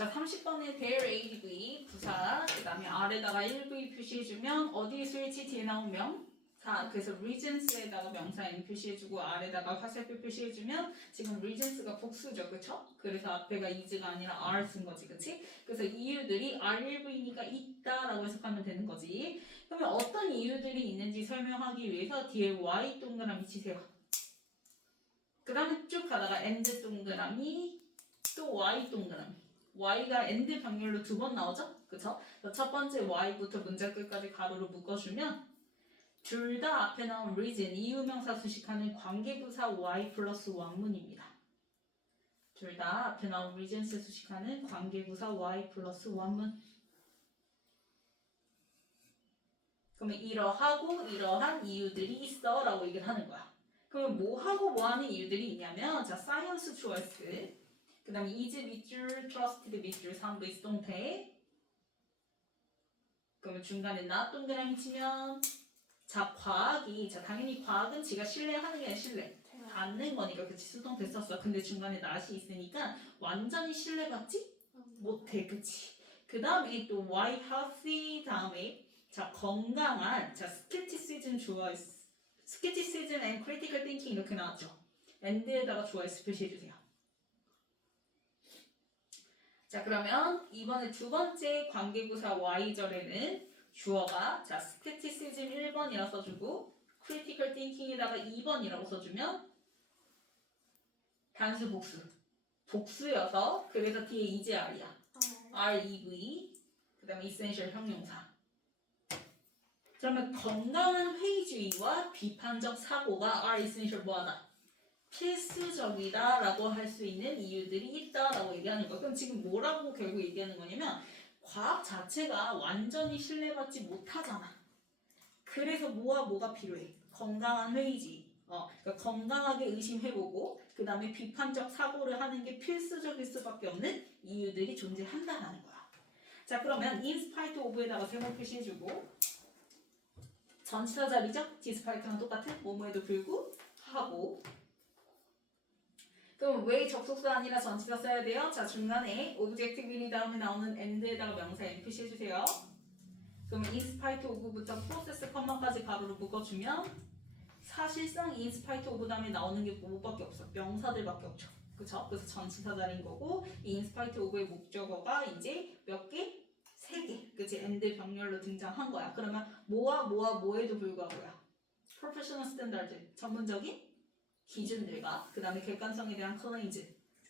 자, 30번에 there ADV 부사 그 다음에 아래다가 1V 표시해주면 어디에 쓸지 뒤에 나오면 자, 그래서 regents에다가 명사 n 표시해주고 아래다가 화살표 표시해주면 지금 regents가 복수죠, 그쵸? 그래서 앞에가 is가 아니라 are 쓴 거지, 그치? 그래서 이유들이 are1V니까 있다라고 해석하면 되는 거지. 그러면 어떤 이유들이 있는지 설명하기 위해서 뒤에 y 동그라미 치세요. 그 다음에 쭉 가다가 and 동그라미 또 y 동그라미. y가 and 병렬로 2번 나오죠? 그쵸? 첫 번째 y부터 문장 끝까지 가로로 묶어주면 둘 다 앞에 나온 reason, 이유명사 수식하는 관계부사 y 플러스 원문입니다. 둘 다 앞에 나온 reasons 수식하는 관계부사 y 플러스 원문. 그러면 이러하고 이러한 이유들이 있어 라고 얘기를 하는 거야. 그러면 뭐하고 뭐하는 이유들이 있냐면 자, science choice 그 다음에 is 밑줄, trusted 밑줄, 3V 수동태 그러면 중간에 not 동그라미 치면 자, 과학이 자 당연히 과학은 지가 신뢰하는 게 아니라 신뢰 받는 거니까 그치 수동태 썼어. 근데 중간에 not이 있으니까 완전히 신뢰받지 못해. 그치. 그 다음에 또 why healthy 다음에 자 건강한 자 skepticism 좋아했어. skepticism and critical thinking 이렇게 나왔죠. and에다가 좋아했어 표시해주세요. 자 그러면 이번에 두 번째 관계부사 y절에는 주어가 자 skepticism 1번이라 써주고 critical thinking에다가 2번이라고 써주면 단수 복수 복수여서 그래서 뒤에 이제 R이야. REV 그 다음에 essential 형용사. 그러면 건강한 회의주의와 비판적 사고가 are essential 뭐하다? 필수적이다 라고 할 수 있는 이유들이 있다 라고 얘기하는 거야. 그럼 지금 뭐라고 결국 얘기하는 거냐면 과학 자체가 완전히 신뢰받지 못하잖아. 그래서 뭐와 뭐가 필요해? 건강한 회의주의. 그러니까 건강하게 의심해보고 그 다음에 비판적 사고를 하는 게 필수적일 수밖에 없는 이유들이 존재한다는 거야. 자 그러면 in spite of에다가 세모 표시해주고 전치사 자리죠? despite랑 똑같은 뭐뭐에도 불구하고 그럼 왜 접속사 아니라 전치사 써야 돼요? 자 중간에 object will 다음에 나오는 and에다가 명사 n 표시해주세요. 그럼 in spite of부터 process 컴마까지 가로로 묶어주면 사실상 in spite of 다음에 나오는 게 뭐밖에 없어? 명사들밖에 없죠. 그쵸? 그래서 전치사 자리인 거고 in spite of의 목적어가 이제 몇 개? 3개. 그치? and 병렬로 등장한 거야. 그러면 뭐와 뭐에도 불구하고야. professional standard, 전문적인 기준들과 그 다음에 객관성에 대한 claims,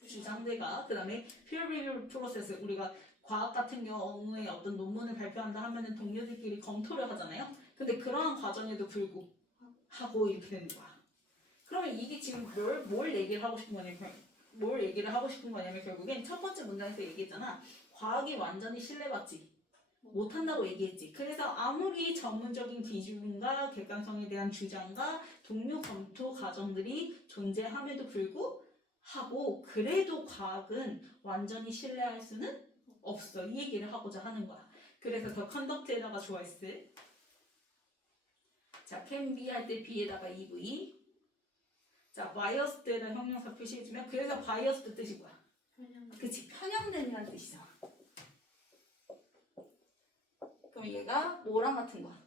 주장들과 그 다음에 peer review process, 우리가 과학 같은 경우에 어떤 논문을 발표한다 하면은 동료들끼리 검토를 하잖아요. 근데 그러한 과정에도 불구하고 이렇게 되는 거야. 그러면 이게 지금 뭘 얘기를 하고 싶은 거냐면 결국엔 첫 번째 문장에서 얘기했잖아. 과학이 완전히 신뢰받지 못한다고 얘기했지. 그래서 아무리 전문적인 기준과 객관성에 대한 주장과 동료 검토 과정들이 존재함에도 불구하고 그래도 과학은 완전히 신뢰할 수는 없어. 이 얘기를 하고자 하는 거야. 그래서 더 컨덕트에다가 좋아했을 자 can be 할 때 be에다가 EV 자 biased에다 형용사 표시해주면 그래서 biased 뜻이 뭐야? 그치 편향된이라는 뜻이잖아. 그럼 얘가 뭐랑 같은 거야?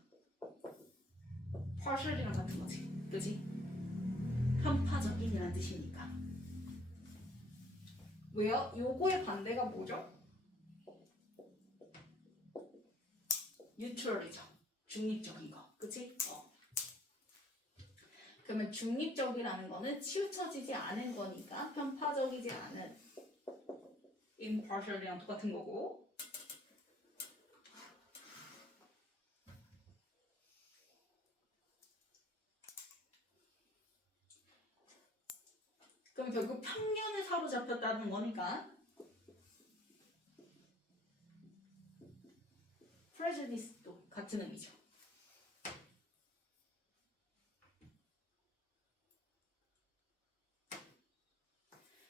partial이랑 같은 거지. 그치? 편파적인이라는 뜻이니까. 왜요? 요거의 반대가 뭐죠? 뉴트럴이죠. 중립적인 거. 그치? 그러면 중립적이라는 거는 치우쳐지지 않은 거니까 편파적이지 않은 impartial이랑 똑같은 거고 그럼 결국 편견에 사로잡혔다는 거니까 prejudice도 같은 의미죠.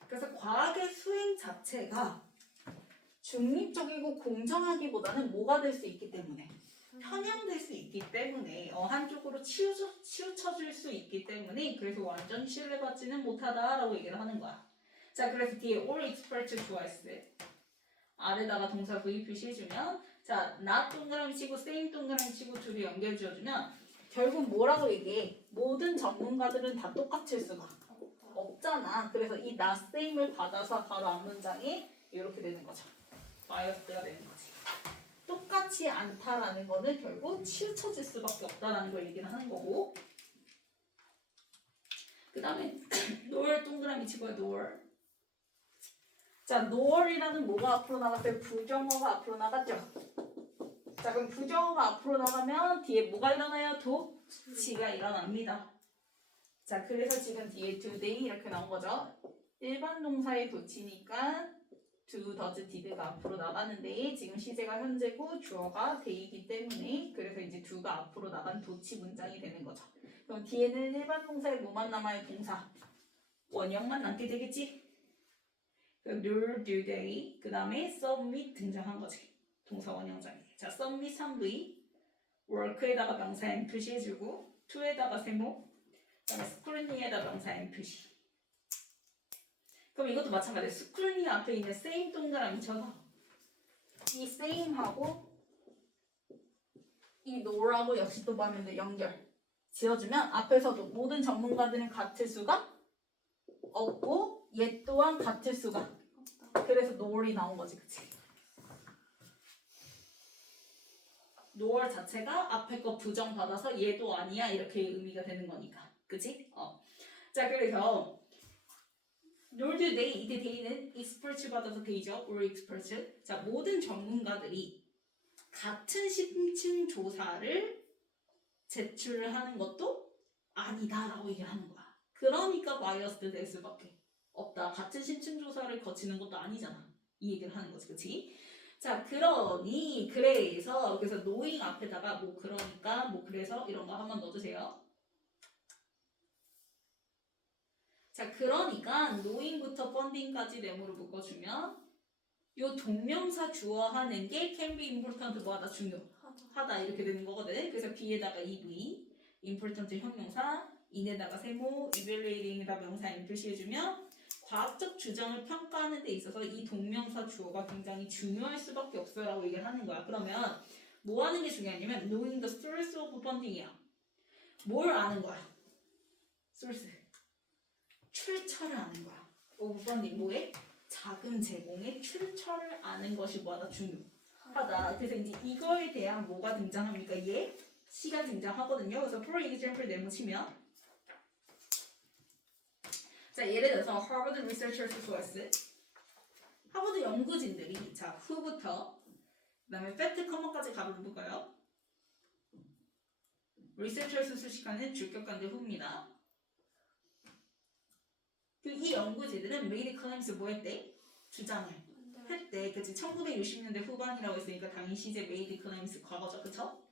그래서 과학의 수행 자체가 중립적이고 공정하기보다는 뭐가 될 수 있기 때문에 편향될 수 있기 때문에 한쪽으로 치우쳐질 수 있기 때문에 그래서 완전 신뢰받지는 못하다라고 얘기를 하는 거야. 자 그래서 뒤에 all expert 좋아했을 아래다가 동사 V 표시해주면 자, not 동그라미 치고 same 동그라미 치고 둘이 연결 지어주면 결국 뭐라고 얘기해? 모든 전문가들은 다 똑같을 수가 없잖아. 그래서 이 not same을 받아서 바로 앞문장이 이렇게 되는 거죠. 바이어스가 되는 거지. 똑같지 않다라는 거는 결국 치우쳐질 수밖에 없다라는 걸 얘기를 하는 거고 그 다음에 nor 동그라미 치고요. nor 자, nor이라는 뭐가 앞으로 나갔어요? 부정어가 앞으로 나갔죠. 자, 그럼 부정어가 앞으로 나가면 뒤에 뭐가 일어나요? 도치가 일어납니다. 자, 그래서 지금 뒤에 today 이렇게 나온 거죠. 일반 동사의 도치니까 do, does, did가 앞으로 나가는데 지금 시제가 현재고 주어가 day이기 때문에 그래서 이제 do가 앞으로 나간 도치 문장이 되는 거죠. 그럼 뒤에는 일반 동사에 뭐만 남아요? 동사. 원형만 남게 되겠지? nor, do, they 그 다음에 submit 등장한 거지. 동사 원형장에. 자, submit 3V work에다가 명사 M 표시해주고 to에다가 세모 그 다음에 scrutiny에다가 명사 M 표시. 그럼 이것도 마찬가지예요. scrutiny 앞에 있는 same 동그라미 쳐서 이 same하고 이 nor하고 역시 또 뭐하면 돼? 연결 지어주면 앞에서도 모든 전문가들은 같을 수가 없고 얘 또한 같을 수가 그래서 nor이 나온 거지. 그치? nor 자체가 앞에 거 부정받아서 얘도 아니야 이렇게 의미가 되는 거니까. 그치? 자, 그래서 nor do they, 이때 they는 experts 받아서 they죠. or experts. 자, 모든 전문가들이 같은 심층 조사를 제출하는 것도 아니다라고 얘기를 하는 거야. 그러니까 biased 될 수밖에 없다. 같은 심층 조사를 거치는 것도 아니잖아. 이 얘기를 하는 거지. 그치? 자, 그러니 그래서 knowing 앞에다가 뭐 그러니까 뭐 그래서 이런 거 한번 넣어주세요. 자, 그러니까 knowing부터 funding까지 네모로 묶어주면 요 동명사 주어하는 게 can be important 뭐하다 중요하다 이렇게 되는 거거든. 그래서 B에다가 EV, important 형용사, in에다가 세모, evaluating에다 명사 M 표시해주면 과학적 주장을 평가하는 데 있어서 이 동명사 주어가 굉장히 중요할 수밖에 없어요 라고 얘기를 하는 거야. 그러면 뭐 하는 게 중요하냐면 knowing the source of funding이야. 뭘 아는 거야? source. 출처를 아는 거야. of funding 뭐에? 자금 제공의 출처를 아는 것이 뭐하다 중요하다. 그래서 이제 이거에 대한 뭐가 등장합니까? 얘 시가 등장하거든요. 그래서 for example 네모 치면 자, 예를 들어서 하버드 리서처스 소스 하버드 연구진들이 자, who부터 그다음에 fact, comma까지 가로를 묶어요. 리서처스 수식하는 주격관대 who입니다. 이 연구진들은 made claims 뭐 했대? 주장을 했대. 그치? 1960년대 후반이라고 했으니까 당시 시제 made claims 과거죠. 그쵸?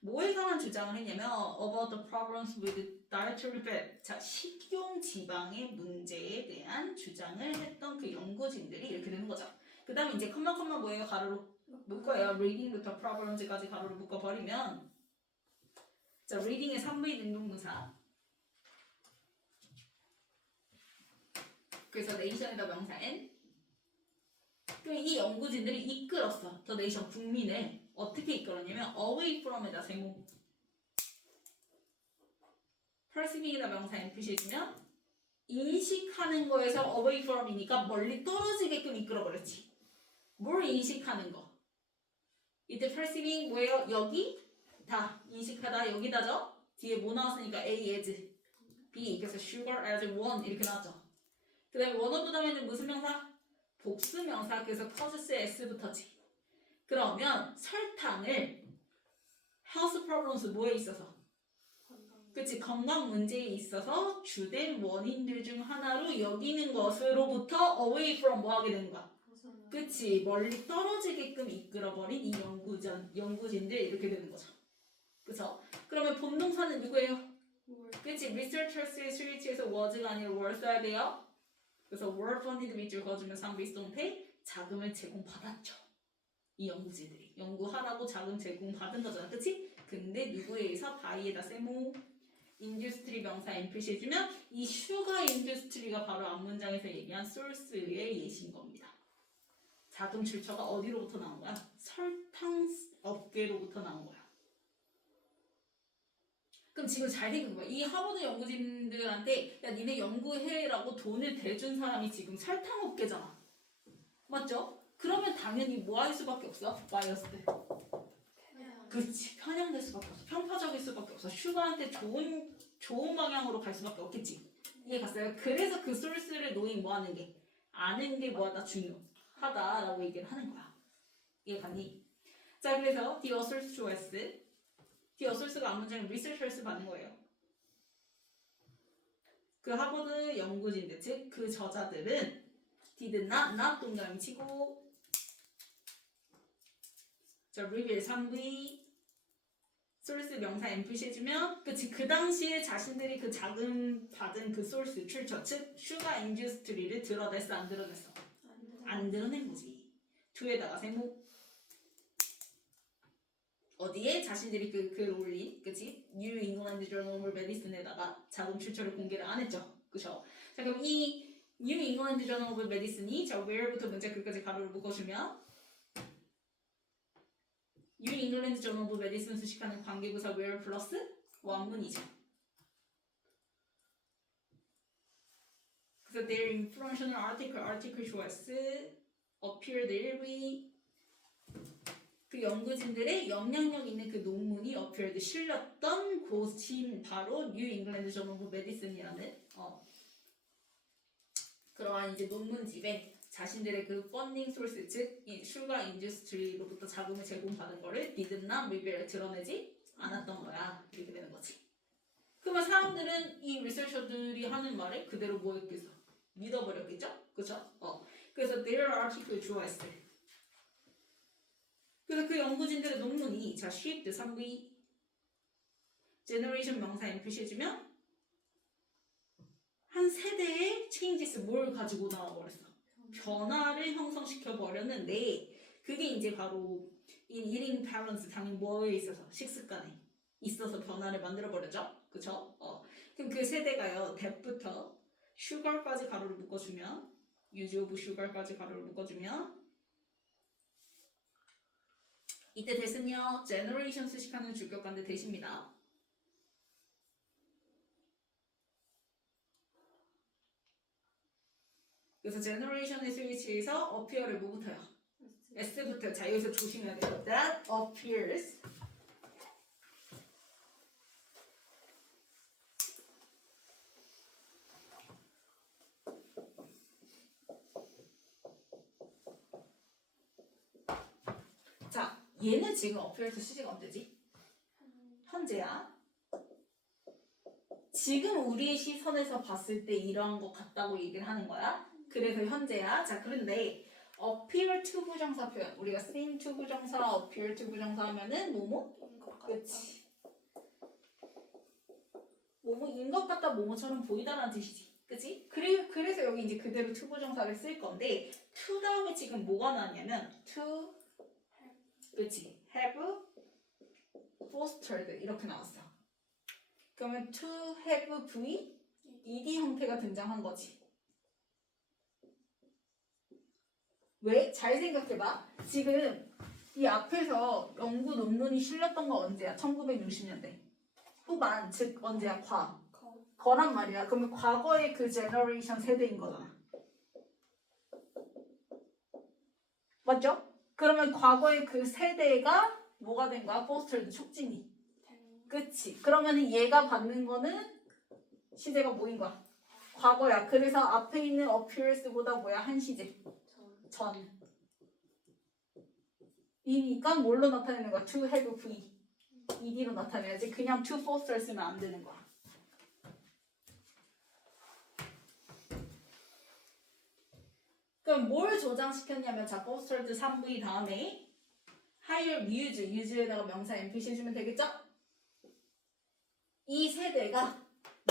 뭐에 관한 주장을 했냐면 about the problems with dietary fat. 자, 식용 지방의 문제에 대한 주장을 했던 그 연구진들이 이렇게 되는 거죠. 그 다음에 이제 컴마 뭐예요? 가로로 묶어요. reading부터 problems까지 가로로 묶어버리면 자, reading의 3V 능동문사 그래서 네이션에다 명사 N. 그럼 이 연구진들이 이끌었어. 더 네이션 국민을 어떻게 이끌었냐면 away from에다 세모. perceiving에다 명사 N 표시해주면 인식하는 거에서 away from이니까 멀리 떨어지게끔 이끌어버렸지. 뭘 인식하는 거? 이때 perceiving 뭐예요? 여기 다 인식하다 여기다죠. 뒤에 뭐 나왔으니까 A as B 그래서 sugar as one 이렇게 나왔죠. 그 다음에 원어브 다음에는 무슨 명사? 복수 명사. 그래서 causes s부터지. 그러면 설탕을 health problems 뭐에 있어서? 그치, 건강 문제에 있어서 주된 원인들 중 하나로 여기는 것으로부터 away from 뭐 하게 되는 거야? 그치, 멀리 떨어지게끔 이끌어버린 이 연구진들 이렇게 되는 거죠. 그쵸? 그러면 본동사는 누구예요? 그치, researchers의 스위치에서 was가 아니라 were 써야 돼요. 그래서 were funded 밑줄 그어주면 상비송태 자금을 제공받았죠. 이 연구진들이 연구하라고 자금 제공받은 거잖아. 그치? 근데 누구에 의해서 바이에다 세모 인듀스트리 명사 M 표시해주면 이 슈가 인듀스트리가 바로 앞문장에서 얘기한 소스의 예시인 겁니다. 자금 출처가 어디로부터 나온 거야? 설탕 업계로부터 나온 거야. 그럼 지금 잘 생각해봐. 이 하버드 연구진들한테 야 니네 연구해라고 돈을 대준 사람이 지금 설탕업계잖아. 맞죠? 그러면 당연히 뭐 할 수밖에 없어? 바이어스들. 그렇지. 편향될 수밖에 없어. 편파적일 수밖에 없어. 슈가한테 좋은 방향으로 갈 수밖에 없겠지. 이해 갔어요? 그래서 그 소스를 노인 뭐 하는 게? 아는 게 뭐하다 중요하다라고 얘기를 하는 거야. 이해 갔니? 자, 그래서 the author's choice. the authors가 앞문장에 researchers 받는 거예요. 그 하버드 연구진들, 즉 그 저자들은 did not 동그라미 치고 자, reveal 3V 소스 명사 m 표시 해주면 그 당시에 자신들이 그 자금 받은 그 소스 출처 즉 슈가 인듀스트리를 드러냈어 안 드러냈어? 안 드러낸 거지. 2에다가 세모 어디에 자신들이 글 올린 그치? New England Journal of Medicine에다가 자금 출처를 공개를 안 했죠. 그쵸? 자 그럼 이 New England Journal of Medicine이 자 where부터 문자 끝까지 가로를 묶어주면 New England Journal of Medicine 수식하는 관계부사 where 플러스 원문이죠. 그래서 their influential article choice appeared 일부 그 연구진들의 영향력 있는 그 논문이 appeared 실렸던 곳이 바로 New England Journal of Medicine이라는 그러한 이제 논문집에 자신들의 그 펀딩 소스 즉 이 슈가 인더스트리로부터 자금을 제공받은 거를 did not reveal 드러내지 않았던 거야. 이렇게 되는 거지. 그러면 사람들은 이 리서처들이 하는 말을 그대로 뭐 했겠어? 믿어버렸겠죠? 그쵸? 그래서 their article 좋아했어요. 그래서 그 연구진들의 논문이 자 shift 3V generation 명사 M 표시해주면 한 세대의 changes 뭘 가지고 나와버렸어? 변화를 형성시켜 버렸는데 그게 이제 바로 in eating patterns 당연히 뭐에 있어서 식습관에 있어서 변화를 만들어 버렸죠, 그쵸? 그럼 그 세대가요 that부터 sugar까지 가로를 묶어주면 use of sugar까지 가로를 묶어주면 이때 대신요 generation 수식하는 주격관대 대십니다. 그래서 generation의 스위치에서 appear를 뭐부터요? S부터. 자 여기서 조심해야 돼요. That appears 자 얘는 지금 appears 시제가 언제지? 현재야. 지금 우리의 시선에서 봤을 때 이러한 것 같다고 얘기를 하는 거야. 그래서 현재야. 자 그런데 appear to 부정사 표현 우리가 seem to 부정사, appear to 부정사 하면은 뭐뭐? 그치. 뭐뭐인 것 같다 뭐뭐처럼 보이다라는 뜻이지. 그치? 그래서 여기 이제 그대로 to 부정사를 쓸 건데 to 다음에 지금 뭐가 나왔냐면 to 그치. have fostered 이렇게 나왔어. 그러면 to have v ed 형태가 등장한 거지. 왜? 잘 생각해봐. 지금 이 앞에서 연구 논문이 실렸던 거 언제야? 1960년대 후반 즉 언제야? 거란 말이야. 그러면 과거의 그 제너레이션 세대인 거잖아. 맞죠? 그러면 과거의 그 세대가 뭐가 된 거야? 포스터드 촉진이. 그치? 그러면 얘가 받는 거는 시제가 뭐인 거야? 과거야. 그래서 앞에 있는 appearance보다 뭐야? 한 시제. 전. 이니까 뭘로 나타내는 거야? to have v. ed로 나타내야지. 그냥 to foster 쓰면 안 되는 거야. 그럼 뭘 조장시켰냐면 자 fostered 3v 다음에 higher use에다가 명사 m 표시해주면 되겠죠? 이 세대가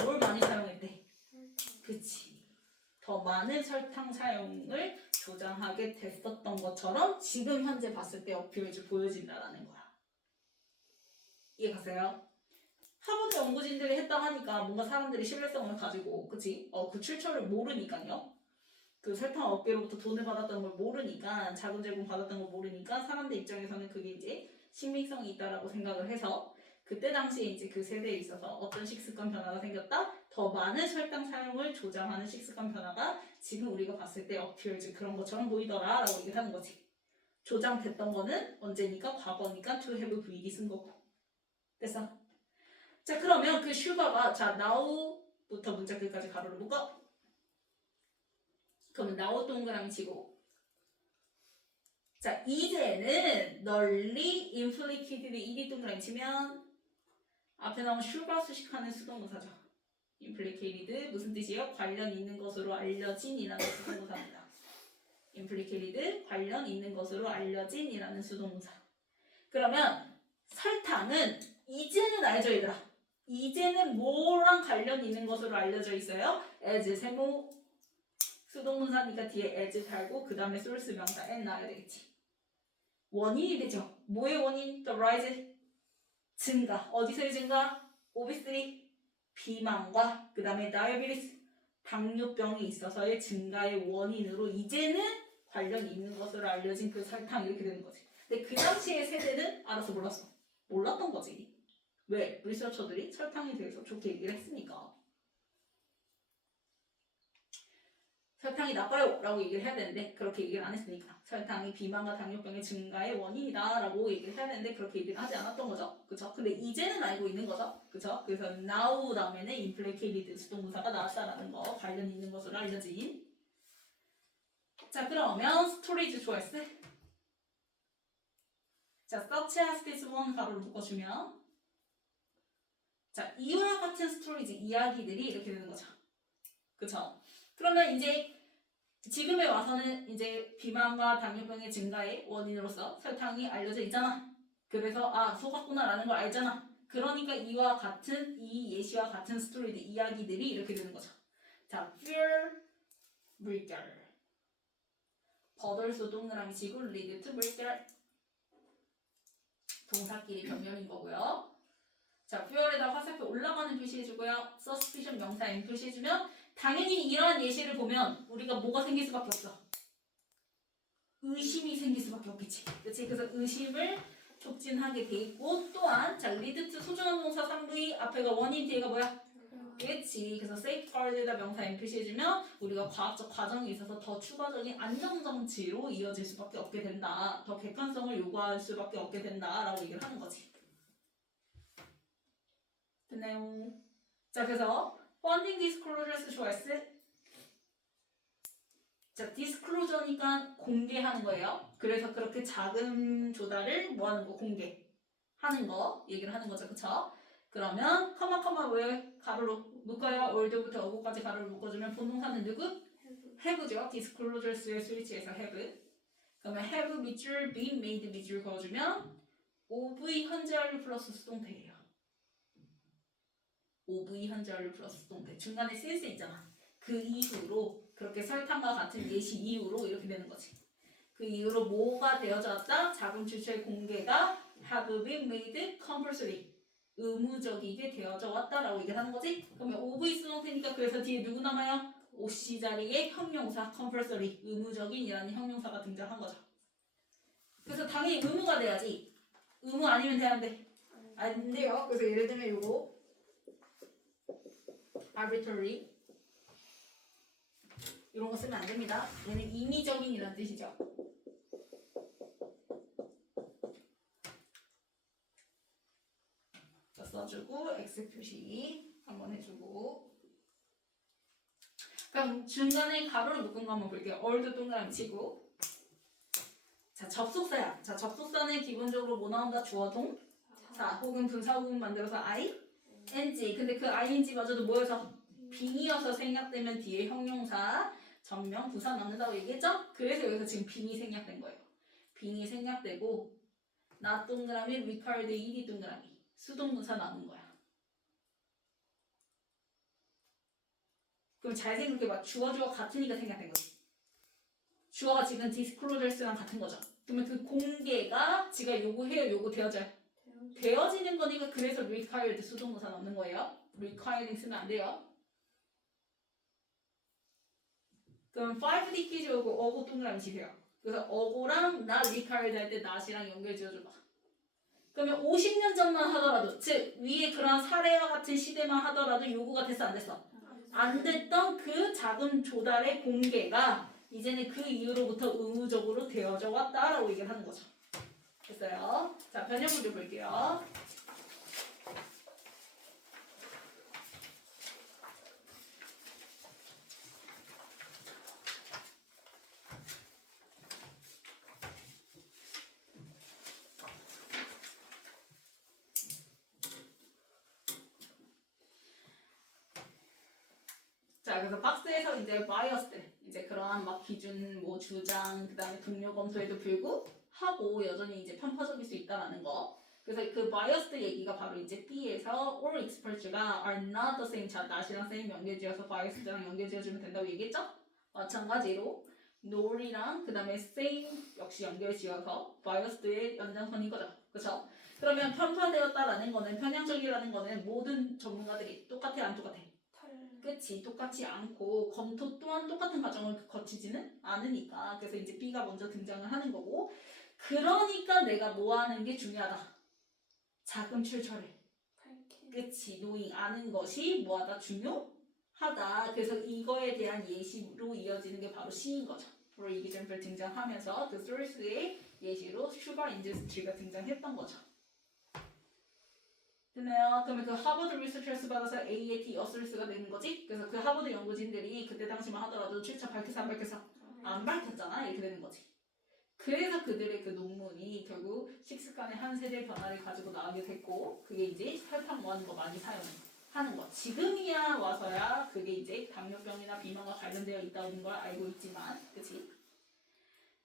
뭘 많이 사용했대? 그치. 더 많은 설탕 사용을 조장하게 됐었던 것처럼 지금 현재 봤을 때 어필을 보여진다라는 거야. 이해 갔어요? 하버드 연구진들이 했다 하니까 뭔가 사람들이 신뢰성을 가지고 그치? 그 출처를 모르니까요. 그 설탕 업계로부터 돈을 받았던 걸 모르니까 자금 제공 받았던 걸 모르니까 사람들 입장에서는 그게 이제 신빙성이 있다라고 생각을 해서 그때 당시에 이제 그 세대에 있어서 어떤 식습관 변화가 생겼다? 더 많은 설탕 사용을 조장하는 식습관 변화가 지금 우리가 봤을 때 appears 그런 것처럼 보이더라 라고 얘기를 하는 거지. 조장됐던 거는 언제니까? 과거니까 to have VD 쓴 거고. 됐어? 자 그러면 그 슈가가 자 now부터 문자 끝까지 가로를 묶어. 그러면 now 동그라미 치고 자 이제는 널리 inflicted ed 동그라미 치면 앞에 나온 슈가 수식하는 수동사죠. implicated 무슨 뜻이에요? 관련 있는 것으로 알려진이라는 수동사입니다. implicated 관련 있는 것으로 알려진이라는 수동사. 그러면 설탕은 이제는 알죠 얘들아. 이제는 뭐랑 관련 있는 것으로 알려져 있어요? as 세모 수동사니까 뒤에 as 달고 그 다음에 source 명사 n 나와야 되겠지. 원인이 되죠. 뭐의 원인? the rise 증가. 어디서의 증가? obviously 비만과 그 다음에 diabetes 당뇨병이 있어서의 증가의 원인으로 이제는 관련이 있는 것으로 알려진 그 설탕 이렇게 되는 거지. 근데 그 당시의 세대는 알아서 몰랐어. 몰랐던 거지. 왜? 리서처들이 설탕에 대해서 좋게 얘기를 했으니까. 설탕이 나빠요 라고 얘기를 해야 되는데 그렇게 얘기를 안 했으니까 설탕이 비만과 당뇨병의 증가의 원인이다 라고 얘기를 해야 되는데 그렇게 얘기를 하지 않았던 거죠. 그쵸? 근데 이제는 알고 있는 거죠. 그쵸? 그래서 now 다음에는 implicated 수동사가 나왔다라는 거 관련 있는 것으로 알려진. 자 그러면 storage choice 자 such as this one 가로를 묶어주면 자 이와 같은 스토리지 이야기들이 이렇게 되는 거죠. 그쵸? 그러면 이제 지금에 와서는 이제 비만과 당뇨병의 증가의 원인으로서 설탕이 알려져 있잖아. 그래서 아 속았구나라는 걸 알잖아. 그러니까 이와 같은 이 예시와 같은 스토리들 이야기들이 이렇게 되는 거죠. 자, fear, 물결. 버덜소 동그라미 치고 lead to 물결. 동사끼리 병렬인 거고요. 자, fear에다 화살표 올라가는 표시해주고요. suspicion 명사 M 표시해주면 당연히 이러한 예시를 보면 우리가 뭐가 생길 수밖에 없어. 의심이 생길 수밖에 없겠지. 그렇지? 그래서 의심을 촉진하게 돼 있고 또한 자 lead to 소중한 동사 3부의 앞에가 원인 뒤에가 뭐야? 그렇지. 그래서 safeguard에다 명사 M 표시해주면 우리가 과학적 과정에 있어서 더 추가적인 안정장치로 이어질 수밖에 없게 된다. 더 객관성을 요구할 수밖에 없게 된다라고 얘기를 하는 거지. 됐나요? 자 그래서 funding disclosures choice 자 disclosure니까 공개하는 거예요. 그래서 그렇게 자금 조달을 뭐 하는 거? 공개하는 거 얘기를 하는 거죠. 그쵸? 그러면 커마 왜 가로로 묶어요? 올드부터 어고까지 가로로 묶어주면 본동사는 누구? have죠. disclosures의 스위치에서 have 그러면 have 밑줄 been made 밑줄 그어주면 OV 현재 완료 플러스 수동태예요. OV 현재 완료 플러스 수동태 중간에 since 있잖아. 그 이후로 그렇게 설탕과 같은 예시 이후로 이렇게 되는 거지. 그 이후로 뭐가 되어졌다? 자금 출처의 공개가 have been made compulsory 의무적이게 되어져 왔다라고 얘기를 하는 거지. 그러면 OV 수동태니까 그래서 뒤에 누구 남아요? OC 자리에 형용사 compulsory 의무적인이라는 형용사가 등장한 거죠. 그래서 당연히 의무가 돼야지. 의무 아니면 되는데 안 돼요. 그래서 예를 들면 요거 arbitrary 이런 거 쓰면 안 됩니다. 얘는 임의적인이라는 뜻이죠. 써주고 X 표시 한번 해주고 그럼 중간에 가로를 묶은 거 한번 볼게요. 얼도 동그라미 치고 자 접속사야. 자 접속사는 기본적으로 뭐 나온다? 주어 동사 혹은 분사 부분 만들어서 I, NG 근데 그 ING마저도 뭐여서? 빙이어서 생략되면 뒤에 형용사 전명 부사 넣는다고 얘기했죠? 그래서 여기서 지금 빙이 생략된 거예요. 빙이 생략되고 나 동그라미 required ED 동그라미 수동분사 나오는 거야. 그럼 잘 생각해봐. 주어주어 같으니까 생략된 거지. 주어가 지금 disclosures랑 같은 거죠. 그러면 그 공개가 지가 요구해요, 요구 되어져요? 되어지는 거니까 그래서 required 수동분사 넣는 거예요. requiring 쓰면 안 돼요. 그럼 5D 퀴즈 오고 어고 동그라미 치세요. 그래서 어고랑 not required 할 때 not이랑 연결 지어줘봐. 그러면 50년 전만 하더라도, 즉 위에 그런 사례와 같은 시대만 하더라도 요구가 됐어 안 됐어? 안 됐던 그 자금 조달의 공개가 이제는 그 이후로부터 의무적으로 되어져 왔다라고 얘기를 하는 거죠. 됐어요? 자, 변형 문제 볼게요. 자, 그래서 박스에서 이제 바이어스들, 이제 그러한 막 기준, 뭐 주장, 그 다음에 동료 검토에도 불구하고 여전히 이제 편파적일 수 있다라는 거. 그래서 그 바이어스들 얘기가 바로 이제 B에서 or expert가 are not the same, 자, not이랑 same 연결지어서 바이어스랑 연결지어주면 된다고 얘기했죠? 마찬가지로 nor이랑 그 다음에 same 역시 연결지어서 바이어스의 연장선인 거죠. 그렇죠? 그러면 편파되었다라는 거는, 편향적이라는 거는 모든 전문가들이 똑같아 안 똑같아? 그치, 똑같지 않고 검토 또한 똑같은 과정을 거치지는 않으니까. 그래서 이제 B가 먼저 등장을 하는 거고, 그러니까 내가 뭐 하는 게 중요하다. 자금 출처를, 그치, knowing 아는 것이 뭐하다 중요하다. 그래서 이거에 대한 예시로 이어지는 게 바로 C인 거죠. for example 등장하면서 그 source의 예시로 슈가 인더스트리가 등장했던 거죠. 됐나요? 그러면 그 하버드 리서처스 받아서 AAT 어설스가 되는 거지? 그래서 그 하버드 연구진들이 그때 당시만 하더라도 출처 밝혀서 안 밝혀서 안 밝혔잖아. 이렇게 되는 거지. 그래서 그들의 그 논문이 결국 식습관의 한 세대 변화를 가지고 나오게 됐고, 그게 이제 설탕 모아는 거 많이 사용하는 거. 지금이야 와서야 그게 이제 당뇨병이나 비만과 관련되어 있다는 걸 알고 있지만, 그치?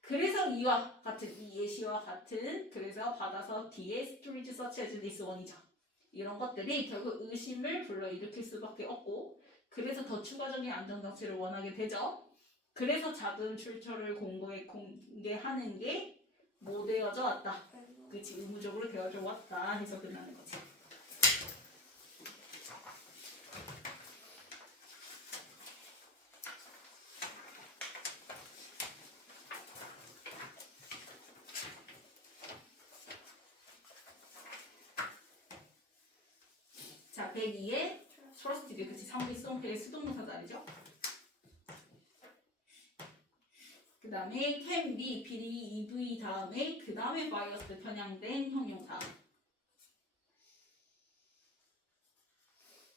그래서 이와 같은, 이 예시와 같은, 그래서 받아서 뒤에 스토리지 서치 as this one이죠. 이런 것들이 결국 의심을 불러일으킬 수밖에 없고, 그래서 더 추가적인 안전장치를 원하게 되죠. 그래서 자금 출처를 공개하는 게 뭐 되어져 왔다. 그치, 의무적으로 되어져 왔다 해서 끝나는 거지. 자, 102에 트러스티드, 그치, 상비송패의 수동동사 자리죠. 그 다음에 can be, PD, EV 다음에 그 다음에 biased 편향된 형용사.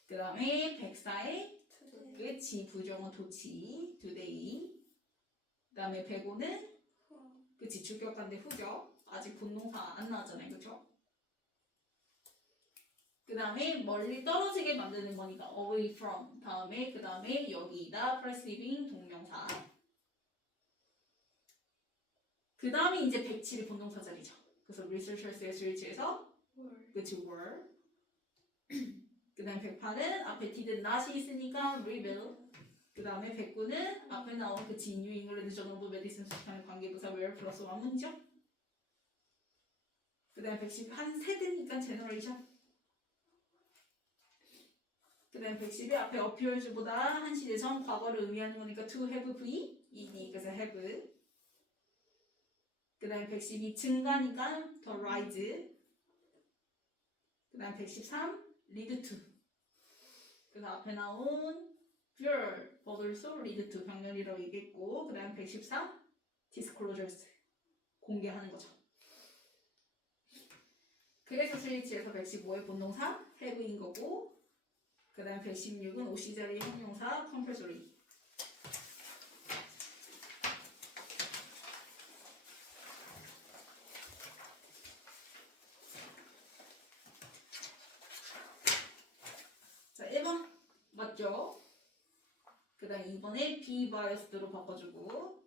그 다음에 104에 그치, 부정어 도치, today. 그 다음에 105는 그치, 주격관대 후죠. 아직 본동사 안 나왔잖아요, 그쵸? 그 다음에 멀리 떨어지게 만드는 거니까 away from. 다음에 그 다음에 여기다 perceiving 동명사. 그 다음에 이제 107이 본동사 자리죠. 그래서 researchers의 스위치에서 그치, were. 그 다음에 108은 앞에 did not이 있으니까 reveal. 그 다음에 109는 앞에 나온 그치, New England Journal of Medicine 수식하는 관계부사 where 플러스 완문이죠. 그 다음에 110, 한 세대니까 generation. 그 다음에 110이 앞에 appears보다 한 시대 전 과거를 의미하는 거니까 to have v, ed, 그래서 have. 그 다음에 112 증가니까 더 rise. 그 다음에 113 lead to. 그래서 앞에 나온 pure, but also lead to 병렬이라고 얘기했고, 그 다음에 114 disclosures 공개하는 거죠. 그래서 스위치에서 115의 본동사 have인 거고, 그 다음에 116은 OC자리의 형용사 compulsory. 자, 1번 맞죠? 그 다음 2번에 be biased로 바꿔주고,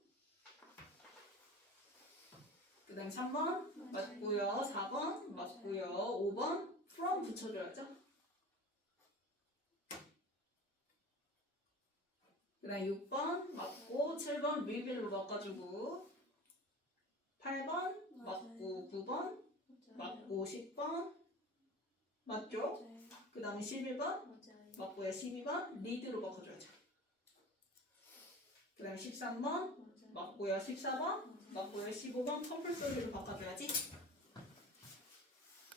그 다음 3번 맞고요, 4번 맞고요, 5번 from 붙여줘야죠. 그 다음 6번 맞고, 7번 reveal로 바꿔주고, 8번 맞고, 9번 맞고, 10번 맞죠? 그 다음에 11번 맞고요, 12번 lead로 바꿔줘야죠. 그 다음에 13번 맞고요. 14번 맞고요. 15번 컴플소리로 바꿔줘야지.